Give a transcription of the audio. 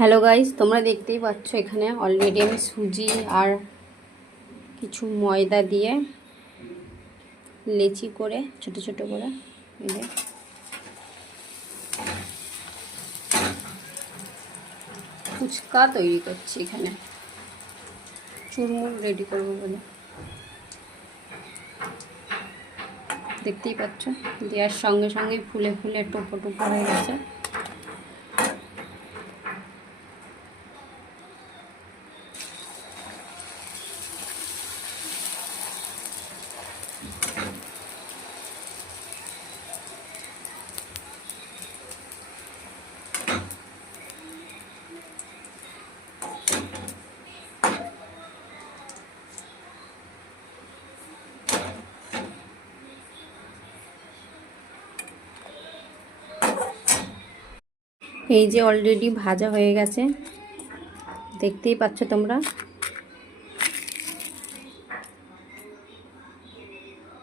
Hello guys, তোমরা দেখতেই পাচ্ছ এখানে অলরেডি আমি সুজি আর কিছু ময়দা দিয়ে লেচি করে ছোট ছোট করে ফুচকা তৈরি করছি। এখানে চুরমুর রেডি করবো বলে দেখতেই পাচ্ছ, দেওয়ার সঙ্গে সঙ্গে ফুলে ফুলে টোপো টোপো হয়ে গেছে। এই যে অলরেডি ভাজা হয়ে গেছে, দেখতেই পাচ্ছ তোমরা।